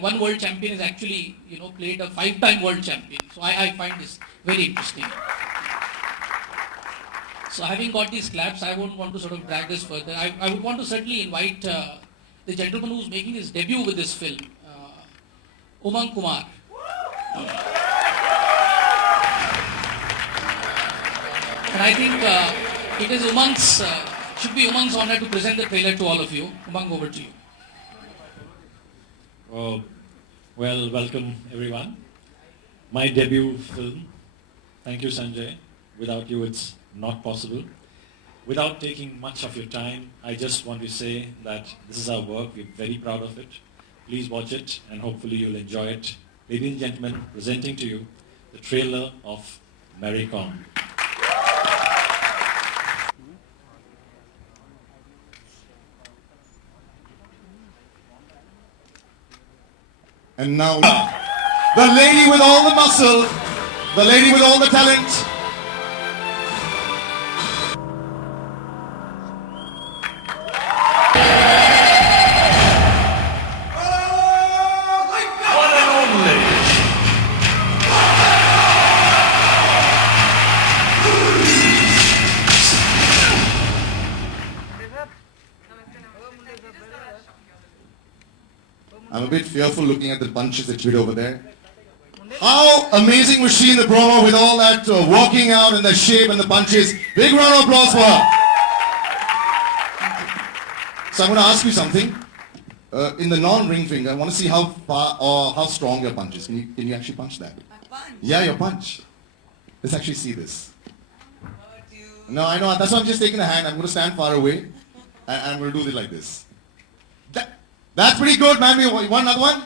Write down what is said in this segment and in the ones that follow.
One world champion is actually, played a 5-time world champion. So I find this very interesting. So having got these claps, I won't want to sort of drag this further. I would want to certainly invite the gentleman who's making his debut with this film, Umang Kumar. And I think it is should be Umang's honor to present the trailer to all of you. Umang, over to you. Well, welcome everyone. My debut film. Thank you, Sanjay. Without you, it's not possible. Without taking much of your time, I just want to say that this is our work. We're very proud of it. Please watch it and hopefully you'll enjoy it. Ladies and gentlemen, presenting to you the trailer of Mary Kom. And now, the lady with all the muscle, the lady with all the talent. One and only. I'm a bit fearful looking at the punches that she did over there. How amazing was she in the promo with all that walking out and the shape and the punches. Big round of applause for her. So I'm going to ask you something. In the non-ring finger, I want to see how far or how strong your punch is. Can you actually punch that? My punch? Yeah, your punch. Let's actually see this. No, I know. That's why I'm just taking a hand. I'm going to stand far away. And I'm going to do it like this. That's pretty good, man. You want another one?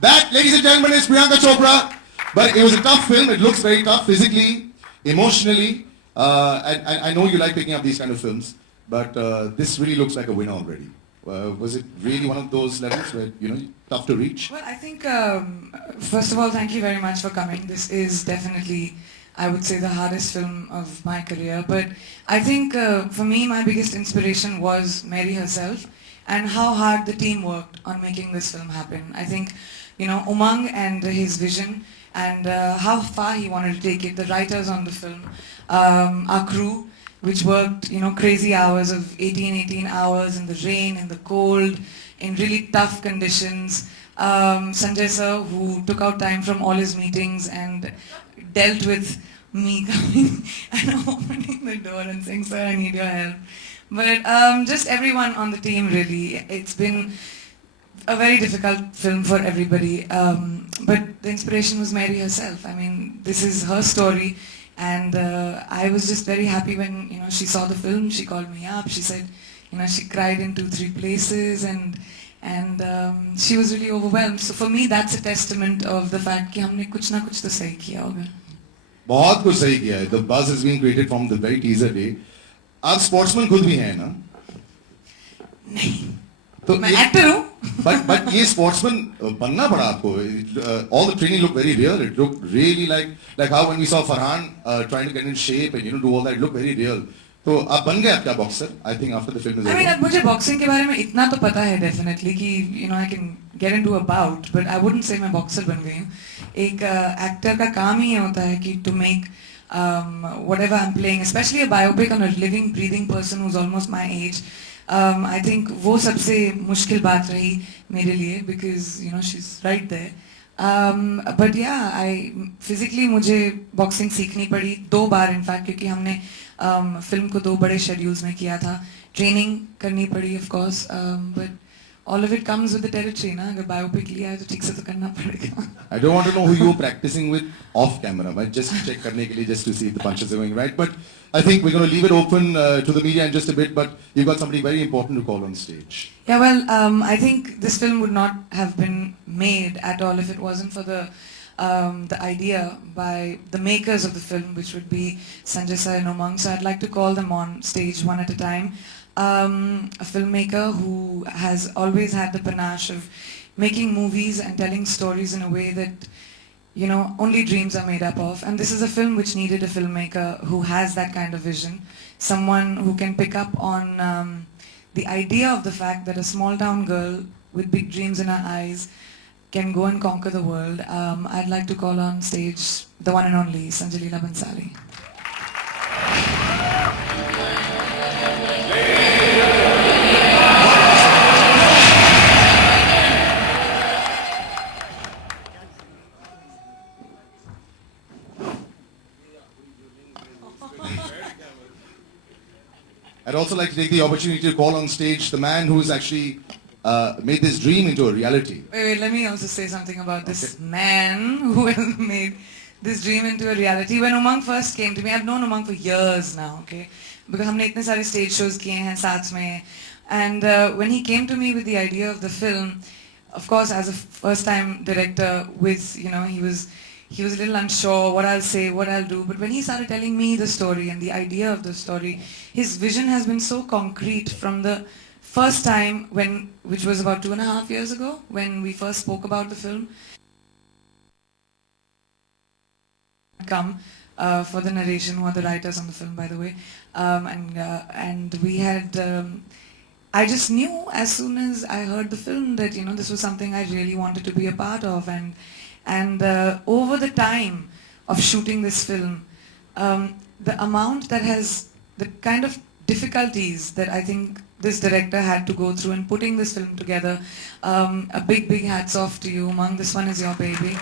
That, ladies and gentlemen, is Priyanka Chopra. But it was a tough film. It looks very tough physically, emotionally. I know you like picking up these kind of films. But this really looks like a winner already. Was it really one of those levels where, tough to reach? Well, I think, first of all, thank you very much for coming. This is definitely, I would say, the hardest film of my career. But I think, for me, my biggest inspiration was Mary herself and how hard the team worked on making this film happen. I think, Umang and his vision and how far he wanted to take it, the writers on the film, our crew, which worked, crazy hours of 18 hours in the rain, in the cold, in really tough conditions. Sanjay sir, who took out time from all his meetings and dealt with me coming and opening the door and saying, sir, I need your help. But just everyone on the team, really. It's been a very difficult film for everybody. But the inspiration was Mary herself. I mean, this is her story. And I was just very happy when, she saw the film. She called me up. She said, she cried in 2-3 places. And she was really overwhelmed. So for me, that's a testament of the fact that we कुछ ना कुछ तो सही किया होगा. बहुत कुछ सही किया है. The buzz has been created from the very teaser day. आप sportsman खुद भी हैं ना? नहीं. तो मैं actor हूँ. But ये sportsman बनना पड़ा आपको. All the training looked very real. It looked really like how when we saw Farhan trying to get in shape and do all that, it looked very real. तो आप बन गए क्या boxer? I think after the film is over. I mean, अब मुझे boxing के बारे में इतना तो पता है definitely कि I can get into a bout, but I wouldn't say मैं boxer बन गई हूँ. एक actor का काम ही होता है कि to make whatever I'm playing, especially a biopic on a living, breathing person who's almost my age. I think वो सबसे मुश्किल बात रही मेरे लिए because she's right there. But yeah, physically मुझे boxing सीखनी पड़ी 2 बार in fact क्योंकि हमने फिल्म को 2 बड़े schedules में किया था. Training करनी पड़ी of course, but all of it comes with the territory ना. अगर biopic लिया है तो ठीक से तो करना पड़ेगा. I don't want to know who you were practicing with off camera, but just check करने के लिए just to see if the punches are going right. But I think we're going to leave it open to the media in just a bit. But you've got somebody very important to call on stage. Yeah, well, I think this film would not have been made at all if it wasn't for the idea by the makers of the film, which would be Sanjay sir and Umang. So I'd like to call them on stage one at a time. A filmmaker who has always had the panache of making movies and telling stories in a way that only dreams are made up of. And this is a film which needed a filmmaker who has that kind of vision. Someone who can pick up on the idea of the fact that a small town girl with big dreams in her eyes can go and conquer the world. I'd like to call on stage the one and only Sanjay Leela Bhansali. I'd also like to take the opportunity to call on stage the man who's actually made this dream into a reality. Wait, let me also say something about this man who has made this dream into a reality. When Umang first came to me, I've known Umang for years now, okay? Because हमने इतने सारे stage shows किए हैं साथ में. And when he came to me with the idea of the film, of course, as a first-time director, with he was a little unsure what I'll say, what I'll do. But when he started telling me the story and the idea of the story, his vision has been so concrete from the first time which was about 2.5 years ago, when we first spoke about the film. Come for the narration, who are the writers on the film, by the way, and we had. I just knew as soon as I heard the film that this was something I really wanted to be a part of, and over the time of shooting this film, the amount the kind of difficulties that I think this director had to go through in putting this film together, a big hats off to you, Umang. This one is your baby.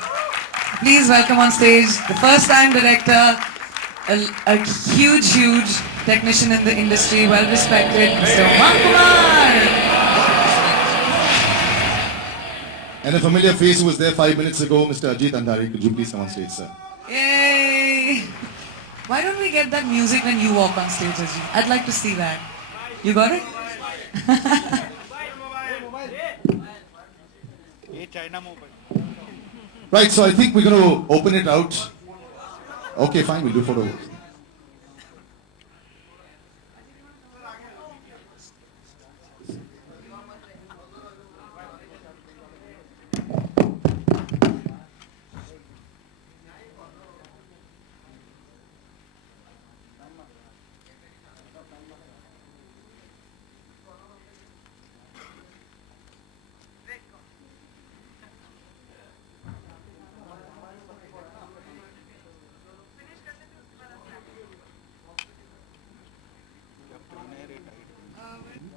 Please welcome on stage the first-time director, a huge technician in the industry, well-respected, Mr. Umang Kumar. And a familiar face who was there 5 minutes ago, Mr. Ajit Andhari. Could you please come on stage, sir? Yay! Why don't we get that music when you walk on stage, Ajit? I'd like to see that. You got it? Right, so I think we're going to open it out. Okay, fine, we'll do photo.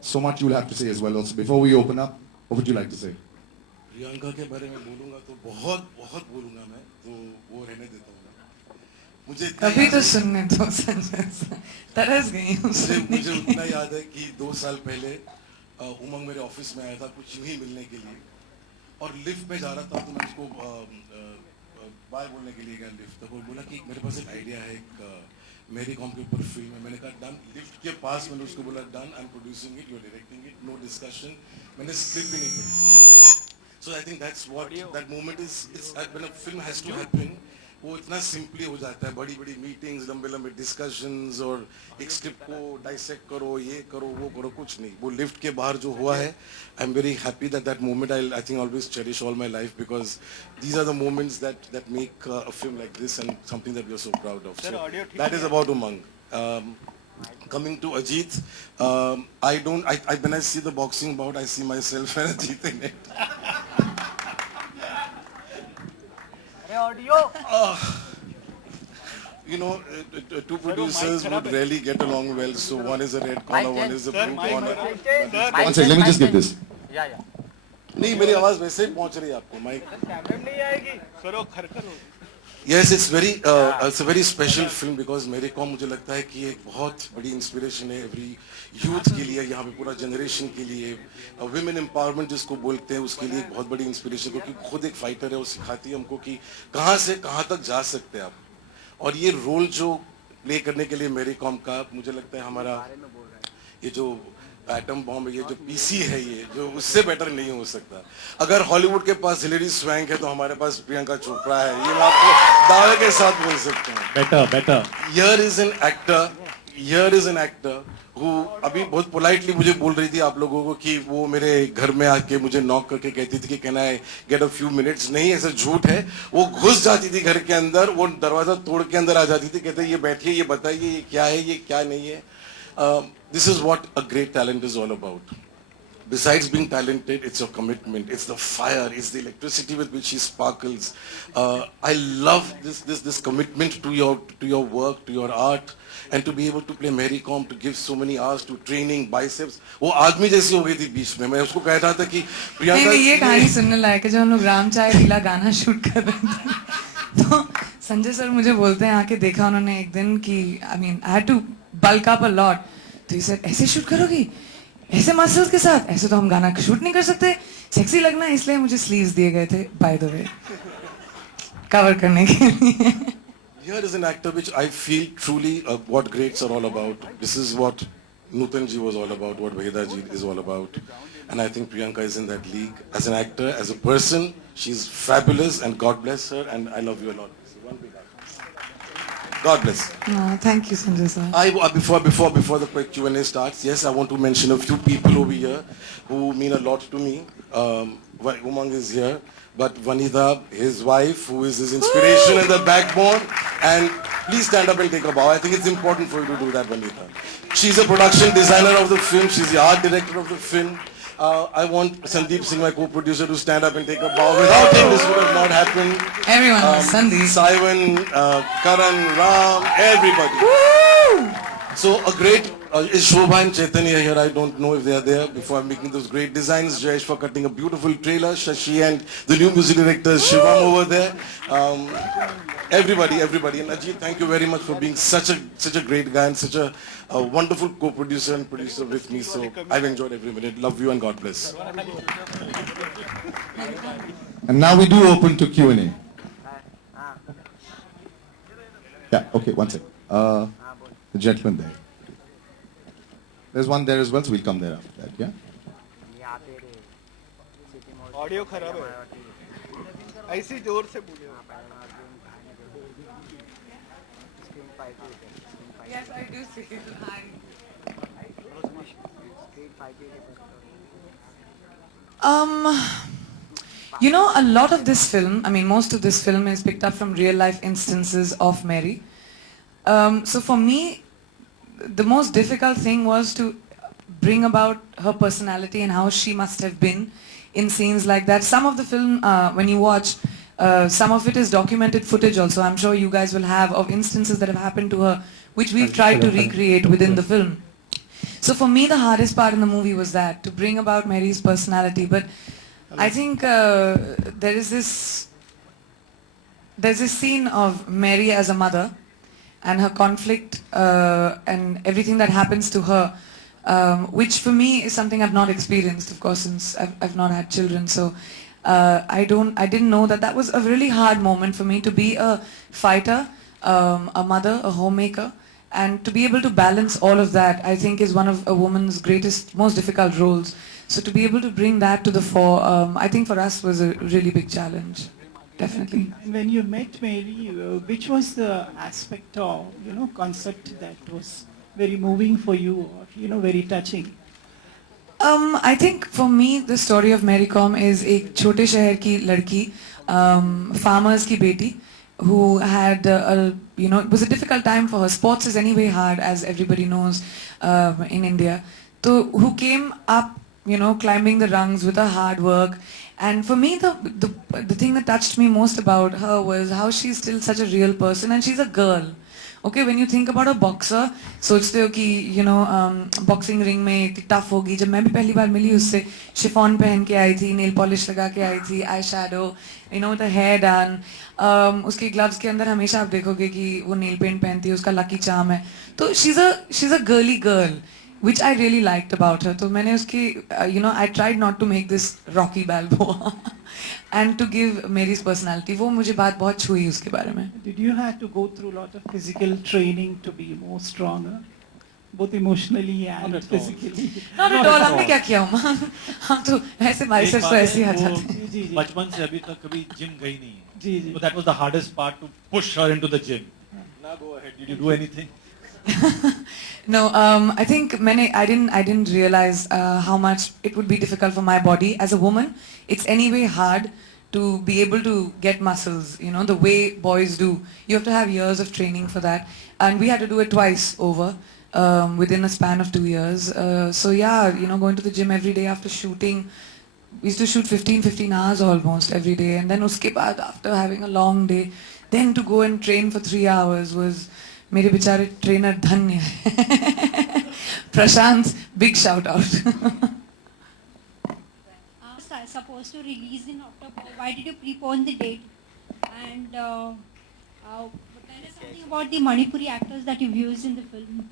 So much you'll have to say as well also. Before we open up, what would you like to say? Priyanka के बारे में बोलूंगा तो बहुत बोलूंगा मैं, तो वो रहने देता हूँ ना. अभी तो सुनने दो संजय सर, तरस गई हूँ मुझे उतना याद है कि 2 साल पहले उमंग मेरे ऑफिस में आया था कुछ यूं ही मिलने के लिए, और लिफ्ट में जा रहा था तो मैं उसको बाय बोलने के लिए गया लिफ्ट, तो वो बोला कि मेरे पास एक आइडिया है, एक मेरी कॉम के ऊपर फिल्म है. मैंने कहा डन. लिफ्ट के पास मैंने उसको बोला done, I am producing it, you are directing it, no discussion. मैंने स्क्रिप्ट भी नहीं पढ़ी. So I think that's what that moment is when a film has to happen. वो इतना सिंपली हो जाता है, बड़ी मीटिंग्स, लंबे डिस्कशंस, और एक स्क्रिप्ट को डाइसेक्ट करो, ये करो, वो करो, कुछ नहीं. वो लिफ्ट के बाहर जो हुआ है, I am very happy that moment I think always cherish all my life, because these are the moments that make a film like this and something that we are so proud of. So that is about Umang. Coming to Ajit, when I see the boxing bout, I see myself and Ajit in it. Two producers would rarely get along well, so one is a red corner, one is a blue corner. One second, let me just get this. नहीं, मेरी आवाज वैसे ही पहुंच रही है आपको, mic नहीं आएगी. Yes, it's a very special film because मेरे को मुझे लगता है कि एक बहुत बड़ी इंस्पिरेशन है एवरी यूथ के लिए, यहाँ पे पूरा जनरेशन के लिए. विमेन एम्पावरमेंट जिसको बोलते हैं, उसके लिए एक बहुत बड़ी इंस्पिरेशन, क्योंकि खुद एक फाइटर है, वो सिखाती है हमको कि कहाँ से कहाँ तक जा सकते हैं आप. और ये रोल जो प्ले करने के लिए मेरी कॉम का, मुझे लगता है हमारा ये जो एटम बॉम्ब, ये जो पीसी है, ये जो उससे बेटर नहीं हो सकता. अगर हॉलीवुड के पास हिलेरी स्वैंक है तो हमारे पास प्रियंका चोपड़ा है, ये मैं आपको दावे के साथ बोल सकता हूँ. Better. Here is an actor who अभी बहुत पोलाइटली मुझे बोल रही थी आप लोगों को कि वो मेरे घर में आके मुझे नॉक करके कहती थी कि can I get a few minutes. नहीं, ऐसा झूठ है. वो घुस जाती थी घर के अंदर, वो दरवाजा तोड़ के अंदर आ जाती थी, कहते ये बैठिए, ये बताइए, ये क्या है, ये क्या नहीं है. This is what a great talent is all about. besides being talented, it's your commitment, it's the fire, it's the electricity with which she sparkles. I love this commitment to your work, to your art, and to be able to play Mary Com, to give so many hours to training, biceps. वो आदमी जैसी हो गई थी बीच में. मैं उसको कह रहा था कि प्रियंका नहीं ये कहानी सुनने लायक है. जब हम लोग राम चाय पीला गाना शूट कर रहे थे तो संजय सर मुझे बोलते हैं आके देखा उन्होंने एक दिन कि I mean I had to bulk up a lot. तो ये सर ऐसे शूट करोगी, ऐसे मसल्स के साथ, ऐसे तो हम गाना शूट नहीं कर सकते, सेक्सी लगना है, इसलिए मुझे स्लीव्स दिए गए थे बाय द वे कवर करने के लिए. Here is an actor which I feel truly what greats are all about. This is what Nutan ji was all about, what Veda ji is all about. And I think Priyanka is in that league. As an actor, as a person, she's fabulous and God bless her and I love you a lot. So one big hug. God bless. Thank you Sanjay sir. Before the quick Q&A starts, yes, I want to mention a few people over here who mean a lot to me. Umang is here. But Vanitha, his wife, who is his inspiration and the backbone, and please stand up and take a bow. I think it's important for you to do that, Vanitha. She's a production designer of the film. She's the art director of the film. I want Sandeep Singh, my co-producer, to stand up and take a bow. Without him, this would have not happened. Everyone was Sandeep. Simon, Karan, Ram, everybody. Woo! So a great, is Shobha and Chaitanya here? I don't know if they are there before I'm making those great designs. Jayesh for cutting a beautiful trailer. Shashi and the new music director Shivam over there. Everybody. And Ajit, thank you very much for being such a great guy and such a wonderful co-producer and producer with me. So I've enjoyed every minute. Love you and God bless. And now we do open to Q&A. Yeah, okay, one sec. The gentleman there. There's one there as well, so we'll come there after that, yeah? Audio खराब है, ऐसी जोर से बोलिए. Yes, I do see it. You know, a lot of this film, I mean, most of this film is picked up from real life instances of Mary. So for me, the most difficult thing was to bring about her personality and how she must have been in scenes like that. Some of the film, when you watch, some of it is documented footage also. I'm sure you guys will have of instances that have happened to her, which we've tried to recreate within the film. So for me, the hardest part in the movie was that, to bring about Mary's personality. But I think there's this scene of Mary as a mother and her conflict and everything that happens to her, which for me is something I've not experienced, of course, since I've not had children. So I didn't know that was a really hard moment for me, to be a fighter, a mother, a homemaker, and to be able to balance all of that, I think, is one of a woman's greatest, most difficult roles. So to be able to bring that to the fore, I think for us was a really big challenge. Definitely. When you met Mary, which was the aspect or concept that was very moving for you, or very touching? I think for me the story of Mary Com is एक छोटे शहर की लड़की, farmers की बेटी, who had it was a difficult time for her. Sports is anyway hard, as everybody knows, in India. So who came up, climbing the rungs with her hard work. And for me, the thing that touched me most about her was how she's still such a real person, and she's a girl. Okay, when you think about a boxer, सोचते हो कि boxing ring में इतनी tough होगी. जब मैं भी पहली बार मिली उससे, chiffon पहन के आई थी, nail polish लगा के आई थी, eye shadow, with the hair done. उसके gloves के अंदर हमेशा आप देखोगे कि वो nail paint पहनती है, उसका lucky charm है. तो she's a girly girl, which I really liked about her. तो मैंने उसकी, I tried not to make this Rocky Balboa and to give Mary's personality. वो मुझे बात बहुत छुई उसके बारे में. Did you have to go through a lot of physical training to be more stronger, both emotionally and physically? Not at all. हमने क्या किया उमा? हम तो ऐसे biceps तो ऐसे ही आ जाते हैं. जी. बचपन से अभी तक कभी जिम गई नहीं है. जी. So that was the hardest part, to push her into the gym. Now go ahead. Did you do anything? No, I think I didn't realize how much it would be difficult for my body. As a woman, it's anyway hard to be able to get muscles, the way boys do. You have to have years of training for that. And we had to do it twice over. within a span of 2 years. So yeah, you know, going to the gym every day after shooting. We used to shoot 15 hours almost every day, and then uske baad, after having a long day, then to go and train for 3 hours was mere bichare trainer dhanya hai. Prashant, big shout out. Supposed to release in October. Why did you prepone the date? And tell us something about the Manipuri actors that you've used in the film.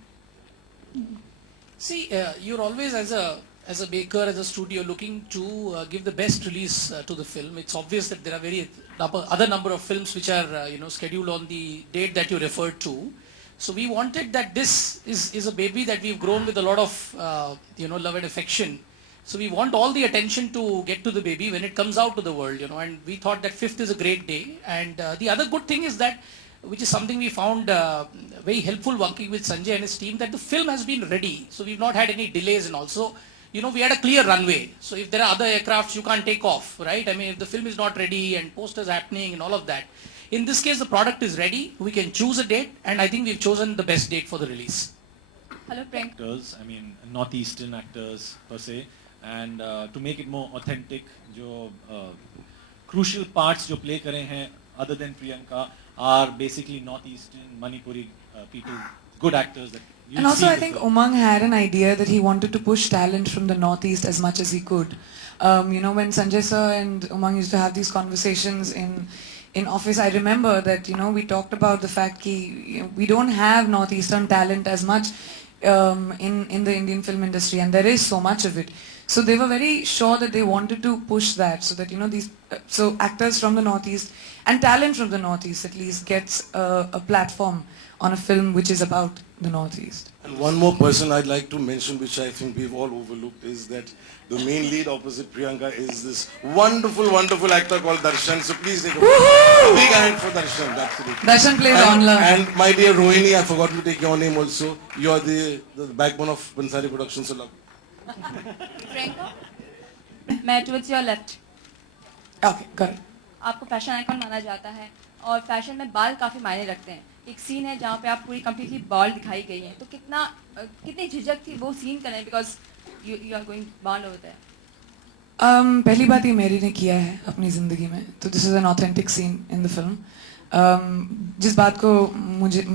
See, you're always as a maker, as a studio, looking to give the best release to the film. It's obvious that there are other number of films which are scheduled on the date that you referred to. So we wanted that this is a baby that we've grown with a lot of love and affection. So we want all the attention to get to the baby when it comes out to the world, and we thought that 5th is a great day. And the other good thing is that, which is something we found very helpful working with Sanjay and his team, that the film has been ready. So we've not had any delays, and also, we had a clear runway. So if there are other aircrafts, you can't take off, right? I mean, if the film is not ready and posters happening and all of that. In this case, the product is ready. We can choose a date, and I think we've chosen the best date for the release. Hello, Priyanka. Actors, I mean, northeastern actors per se. And to make it more authentic, जो crucial parts जो play करे हैं other than Priyanka are basically northeastern Manipuri people, good actors that you And also I think Umang had an idea that he wanted to push talent from the northeast as much as he could. When Sanjay sir and Umang used to have these conversations in office, I remember that we talked about the fact that we don't have northeastern talent as much in the Indian film industry, and there is so much of it. So they were very sure that they wanted to push that, so that these so actors from the northeast and talent from the northeast at least gets a platform on a film which is about the northeast. And one more person I'd like to mention, which I think we've all overlooked, is that the main lead opposite Priyanka is this wonderful, wonderful actor called Darshan. So please take a big hand for Darshan. Absolutely. Darshan plays Onla. And my dear Rohini, I forgot to take your name also. You are the backbone of Bansari Productions. So love. Priyanka, मैं towards your left. Okay, got it. आपको fashion icon माना जाता है और fashion में बाल काफ़ी मायने रखते हैं. एक सीन है जहाँ पे आप पूरी कम्प्लीटली बाल दिखाई गई हैं, तो कितनी झिझक थी वो सीन करने, बिकॉज यू आर गोइंग बाल होता है. पहली बात ये मेरी ने किया है अपनी ज़िंदगी में, तो this is an authentic seen in the film. जिस बात को मुझे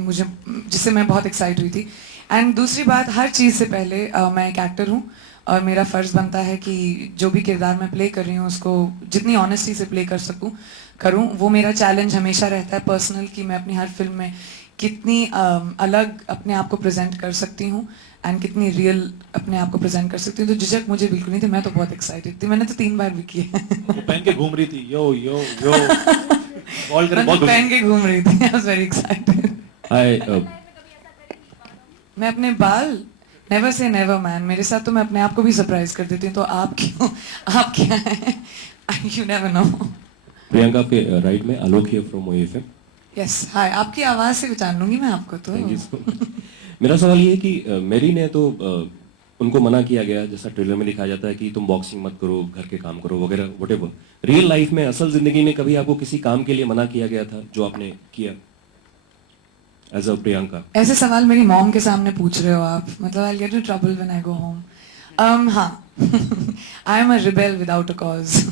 जिससे मैं बहुत एक्साइट हुई थी. एंड दूसरी बात, हर चीज़ से पहले मैं एक एक्टर हूँ और मेरा फ़र्ज़ बनता है कि जो भी किरदार मैं प्ले कर रही हूँ उसको जितनी ऑनेस्टी से प्ले करूँ. वो मेरा चैलेंज हमेशा रहता है पर्सनल, कि मैं अपनी हर फिल्म में कितनी अलग अपने आप को प्रेजेंट कर सकती हूँ एंड कितनी रियल अपने आप को प्रेजेंट कर सकती हूँ. तो झिझक मुझे बिल्कुल नहीं थी, मैं तो बहुत एक्साइटेड थी. मैंने तो 3 बार भी किया. पहन के घूम रही थी, यो पहन के घूम रही थी. I was very excited. मैं अपने बाल नेवर से नेवर मैन, मेरे साथ तो मैं अपने आप को भी सरप्राइज कर देती हूँ. तो आप क्या हैं? You never know. प्रियंका, आपके राइट में आलोक हियर फ्रॉम OFM. यस, हाय. आपकी आवाज से पहचान लूंगी मैं आपको. तो थैंक यू. मेरा सवाल ये है कि मेरी ने तो उनको मना किया गया, जैसा ट्रेलर में दिखाया जाता है कि तुम बॉक्सिंग मत करो, घर के काम करो वगैरह व्हाटएवर. रियल लाइफ में, असल जिंदगी में कभी आपको किसी काम के लिए मना किया गया था जो आपने किया एज अ प्रियंका? ऐसे सवाल मेरी मॉम के सामने पूछ रहे हो आप, मतलब I get in trouble when I go home. हाँ, I am a rebel without a cause.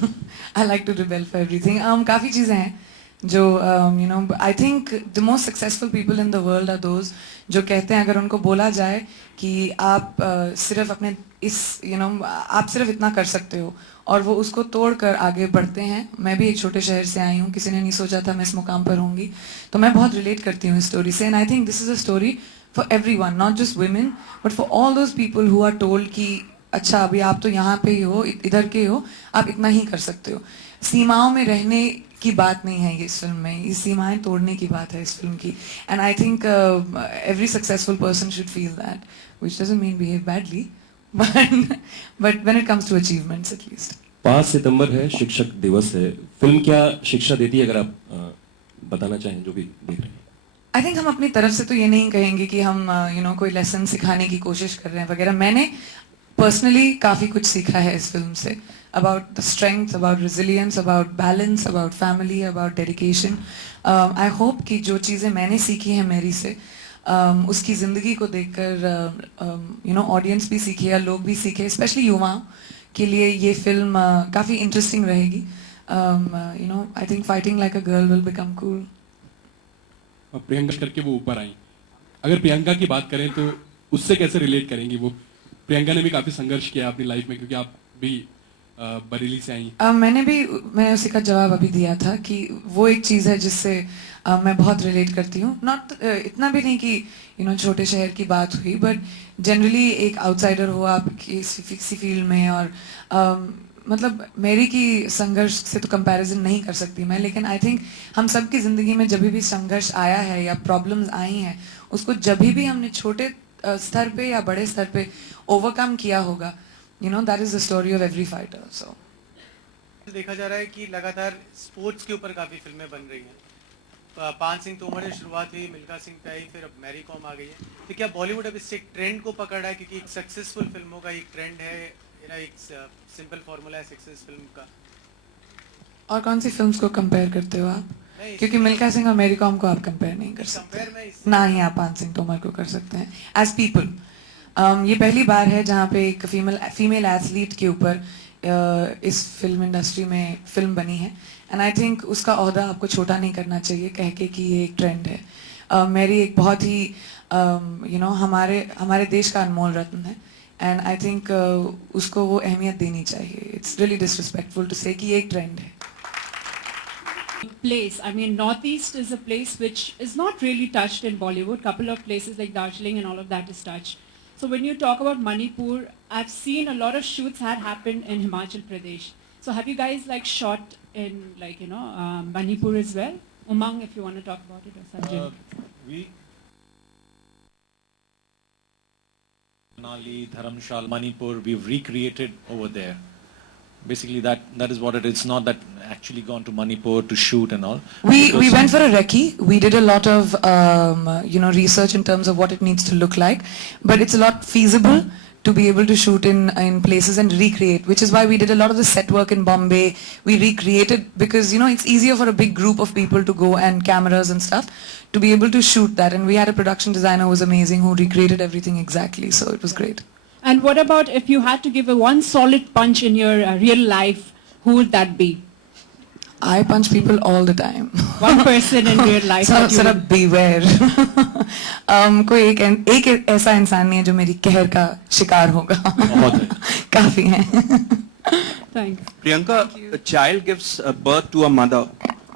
I like to rebel for everything. काफ़ी चीज़ें हैं जो I think the most successful people in the world are those जो कहते हैं अगर उनको बोला जाए कि आप सिर्फ अपने आप सिर्फ इतना कर सकते हो और वो उसको तोड़ कर आगे बढ़ते हैं. मैं भी एक छोटे शहर से आई हूँ, किसी ने नहीं सोचा था मैं इस मुकाम पर होंगी, तो मैं बहुत रिलेट करती हूँ इस स्टोरी से. And I think this is a story for everyone, not just women but for all those people who are told कि अच्छा अभी आप तो यहाँ पे ही हो, इधर के हो, आप इतना ही कर सकते हो. सीमाओं में रहने की बात नहीं है ये इस फिल्म में, ये सीमाएं तोड़ने की बात है इस फिल्म की. And I think every successful person should feel that, which doesn't mean behave badly, but when it comes to achievements at least. 5 सितंबर है, शिक्षक दिवस है. फिल्म क्या शिक्षा देती है, अगर आप बताना चाहें जो भी देख रहे हैं? आई थिंक हम अपनी तरफ से तो ये नहीं कहेंगे कि हम कोई लेसन सिखाने की कोशिश कर रहे हैं वगैरह. मैंने पर्सनली काफ़ी कुछ सीखा है इस फिल्म से, about the strength, about resilience, about balance, about family, about dedication. I hope कि जो चीज़ें मैंने सीखी हैं मेरी से उसकी ज़िंदगी को देखकर यू नो ऑडियंस भी सीखे या लोग भी सीखे, स्पेशली युवाओं के लिए ये फिल्म काफ़ी इंटरेस्टिंग रहेगी. You know I think fighting like a girl will become cool. Priyanka करके वो ऊपर आई. अगर प्रियंका की बात करें तो उससे कैसे रिलेट करेंगी? वो प्रियंका ने भी काफी संघर्ष किया अपनी लाइफ में, क्योंकि आप भी बरेली से आई. मैंने उसी का जवाब अभी दिया था कि वो एक चीज़ है जिससे मैं बहुत रिलेट करती हूँ. नॉट इतना भी नहीं कि यू नो छोटे शहर की बात हुई, बट जनरली एक आउटसाइडर हो आप किसी फील्ड में, और मतलब मेरी की संघर्ष से तो कंपैरिजन नहीं कर सकती मैं, लेकिन आई थिंक हम सब की ज़िंदगी में जब भी संघर्ष आया है या प्रॉब्लम्स आई हैं, उसको जब भी हमने छोटे स्तर पे या बड़े स्तर पे ओवरकम किया होगा, you know that is the story of every fighter. So देखा जा रहा है कि लगातार स्पोर्ट्स के ऊपर काफ़ी फिल्में बन रही हैं. पान सिंह तोमर से शुरुआत हुई, मिल्खा सिंह पे आई, फिर अब मैरी कॉम आ गई है. तो क्या बॉलीवुड अब इससे एक ट्रेंड को पकड़ रहा है, क्योंकि एक सक्सेसफुल फिल्मों का एक ट्रेंड है, एक सिंपल फार्मूला है सक्सेस फिल्म का? और कौन सी फिल्म्स को कंपेयर करते हो आप? क्योंकि मिल्खा सिंह और मैरी कॉम को आप कंपेयर नहीं कर सकते, ना ही आप पान सिंह तोमर को कर सकते हैं एज पीपल. ये पहली बार है जहाँ पे एक फीमेल एथलीट के ऊपर इस फिल्म इंडस्ट्री में फिल्म बनी है, एंड आई थिंक उसका ओहदा आपको छोटा नहीं करना चाहिए कह के कि ये एक ट्रेंड है. मेरी एक बहुत ही यू नो हमारे देश का अनमोल रत्न है, एंड आई थिंक उसको वो अहमियत देनी चाहिए. इट्स रियली डिसरिस्पेक्टफुल टू से कि ये एक ट्रेंड है. Place. I mean, Northeast is a place which is not really touched in Bollywood. Couple of places like Darjeeling and all of that is touched. So when you talk about Manipur, I've seen a lot of shoots had happened in Himachal Pradesh. So have you guys like shot in like Manipur as well? Umang, if you want to talk about it, or Sanjay. We Manali, Dharamshala, Manipur, we've recreated over there. Basically, that is what it is. It's not that actually gone to Manipur to shoot and all. We went for a recce. We did a lot of research in terms of what it needs to look like, but it's a lot feasible to be able to shoot in places and recreate, which is why we did a lot of the set work in Bombay. We recreated because it's easier for a big group of people to go, and cameras and stuff, to be able to shoot that. And we had a production designer who was amazing, who recreated everything exactly. So it was great. And what about if you had to give a one solid punch in your real life, who would that be? I punch people all the time. One person in real life. So beware. कोई एक ऐसा इंसान नहीं है जो मेरी कहर का शिकार होगा. काफी हैं. Thanks. Priyanka, a child gives birth to a mother.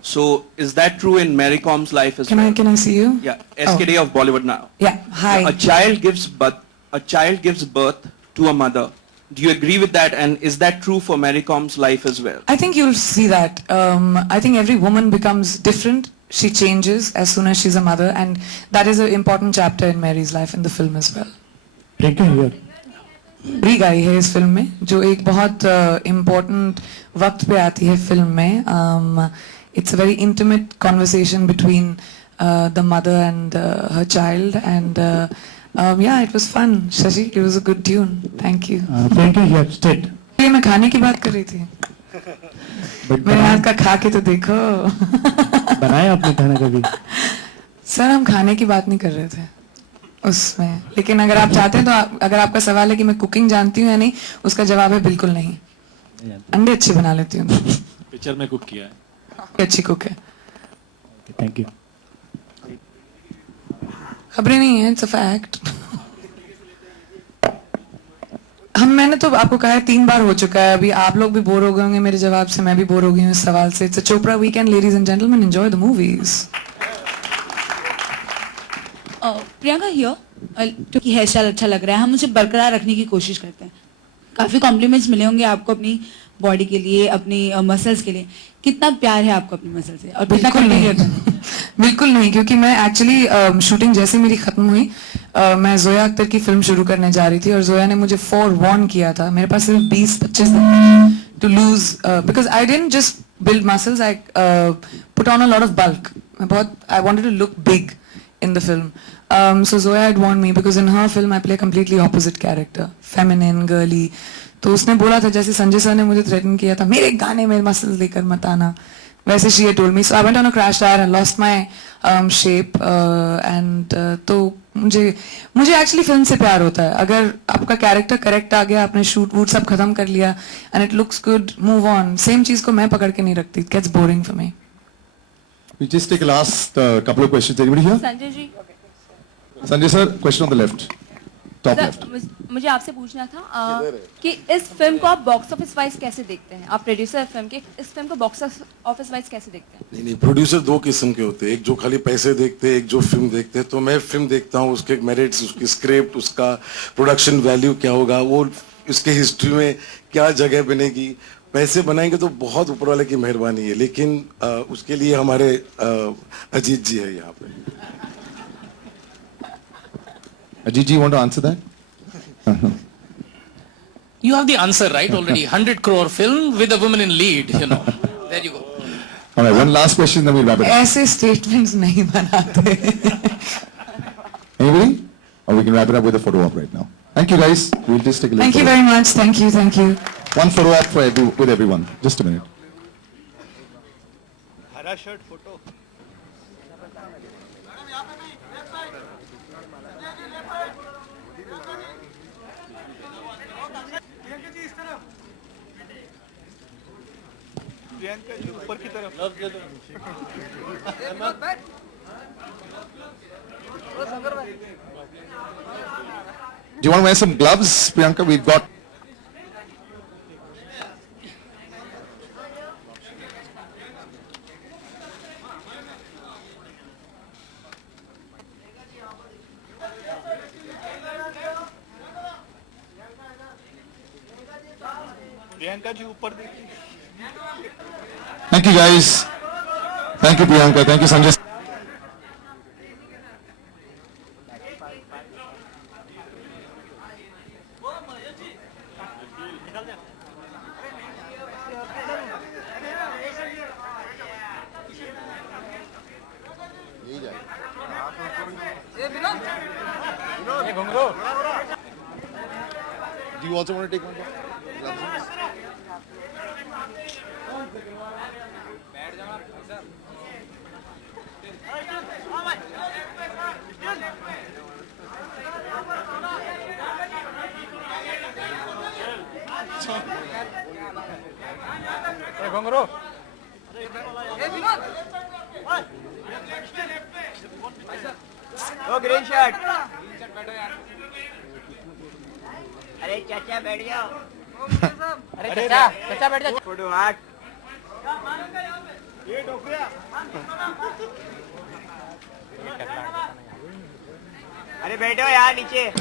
So is that true in Mary Com's life as well? Can I see you? Yeah, SKD of Bollywood now. Yeah, hi. A child gives birth to a mother. Do you agree with that, and is that true for Mary Com's life as well? I think you'll see that. I think every woman becomes different. She changes as soon as she's a mother, and that is an important chapter in Mary's life in the film as well. बड़ी गाई है इस film में, जो एक बहुत important वक्त पे आती है फिल्म में. It's a very intimate conversation between the mother and her child, and yeah, it was fun. Shashi, it was a good tune. Thank you. Thank you. You have stayed. ये मैं खाने की बात कर रही थी. मेरे हाथ का खा के तो देखो. बनाया आपने खाना कभी? सर हम खाने की बात नहीं कर रहे थे उसमें, लेकिन अगर आप चाहते हैं तो अगर आपका सवाल है कि मैं कुकिंग जानती हूँ या नहीं, उसका जवाब है बिल्कुल नहीं. अंडे अच्छे बना लेती हूँ. पिक्चर में कुक किया है. अच्छी कुक है. Thank you. खबरें नहीं है, इट्स अ फैक्ट. मैंने तो आपको कहा है 3 बार हो चुका है. अभी आप लोग भी बोर हो गए होंगे मेरे जवाब से, मैं भी बोर हो गई हूँ इस सवाल से. It's a Chopra weekend, ladies and gentleman, enjoy the movies. Priyanka here, क्योंकि हेयर स्टाइल अच्छा लग रहा है, हम उसे बरकरार रखने की कोशिश करते हैं. काफी कॉम्प्लीमेंट्स मिले होंगे आपको अपनी बॉडी के लिए, अपनी मसल्स के लिए. कितना प्यार है आपको अपनी मसल से, और कितना कंटिन्यू करना है? बिल्कुल नहीं, क्योंकि मैं एक्चुअली शूटिंग जैसे मेरी खत्म हुई, मैं जोया अख्तर की फिल्म शुरू करने जा रही थी, और जोया ने मुझे फोरवॉर्न किया था. मेरे पास सिर्फ 20-25 दिन to lose, because I didn't just build muscles, I put on a lot of bulk. I wanted to look big in the film. So Zoya had warned me because in her film I play a completely opposite character, feminine, girly. तो उसने बोला था, जैसे Sanjay sir ने मुझे threaten किया था, मेरे गाने में मसल्स लेकर मत आना, वैसे she had told me. So I went on a crash diet and lost my shape and तो मुझे actually film से प्यार होता है. अगर आपका character correct आ गया, आपने shoot वूट सब खत्म कर लिया and it looks good, move on. Same चीज को मैं पकड़ के नहीं रखती. It gets boring for me. We just take a last couple of questions. Anybody here? Sanjay ji, Sanjay sir, question on the left. Top sir, left. मुझे आपसे पूछना था कि इस फिल्म को आप बॉक्स ऑफिस वाइज कैसे देखते हैं? आप प्रोड्यूसर फिल्म के, इस फिल्म को बॉक्स ऑफिस वाइज कैसे देखते हैं? नहीं, प्रोड्यूसर दो किस्म के होते हैं, एक जो खाली पैसे देखते हैं, एक जो फिल्म देखते हैं. तो मैं फिल्म देखता हूँ, उसके मेरिट्स, उसकी स्क्रिप्ट, उसका प्रोडक्शन वैल्यू क्या होगा, वो उसके हिस्ट्री में क्या जगह बनेगी. पैसे बनाएंगे तो बहुत ऊपर वाले की मेहरबानी है, लेकिन उसके लिए हमारे अजीत जी है यहाँ पे. Ajit ji, you want to answer that? You have the answer right already. 100 crore film with a woman in lead, you know. There you go. All right, one last question, then we'll wrap it up. ऐसे statements नहीं बनाते. Anybody? Or we can wrap it up with a photo op right now. Thank you guys. We'll just take a little Thank you photo. very much. Thank you. Thank you. One photo op for with everyone. Just a minute. हरा shirt photo. Priyanka ji ऊपर की तरफ. Do you want to wear some gloves, Priyanka? We've got. Priyanka ji ऊपर देखिए. Thank you guys. Thank you Priyanka. Thank you Sanjay. Do you also want to take one? ओ green shirt. अरे चाचा बैठ जाओ. अरे चाचा बैठ जा. फोटो हाट. ये टोकरिया. अरे बैठो यार नीचे.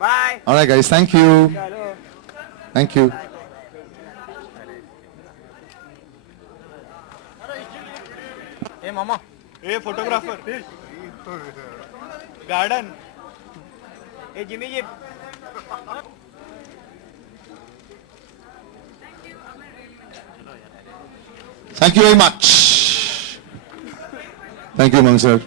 Bye. All right, guys. Thank you. Thank you. Hey, mama. Hey, photographer. Garden. Hey, Jimmy ji. Thank you very much. Thank you, Mang sir.